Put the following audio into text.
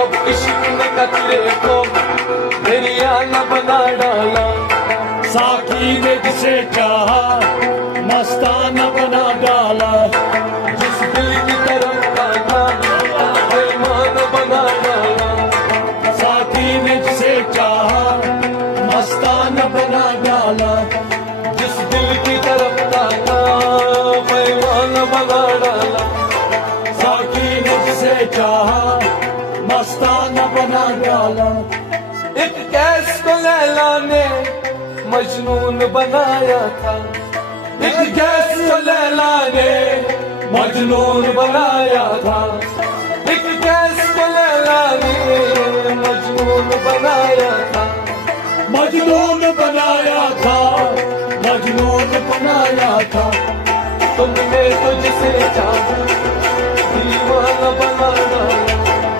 कब इश्क ने कचरे को दरियाना बना डाला। साकी ने जिसे चाहा मस्ताना बना डाला। जिस दिल की तरफ ताका बेईमान बना डाला। साकी ने जिसे चाहा मस्ताना बना डाला। जिस दिल की तरफ ताका बेईमान बना डाला। साकी ने जिसे चाहा मस्ताना बना डाला। एक कैस को लैला ने मजनून बनाया था। एक कैस को लैला ने मजनून बनाया था।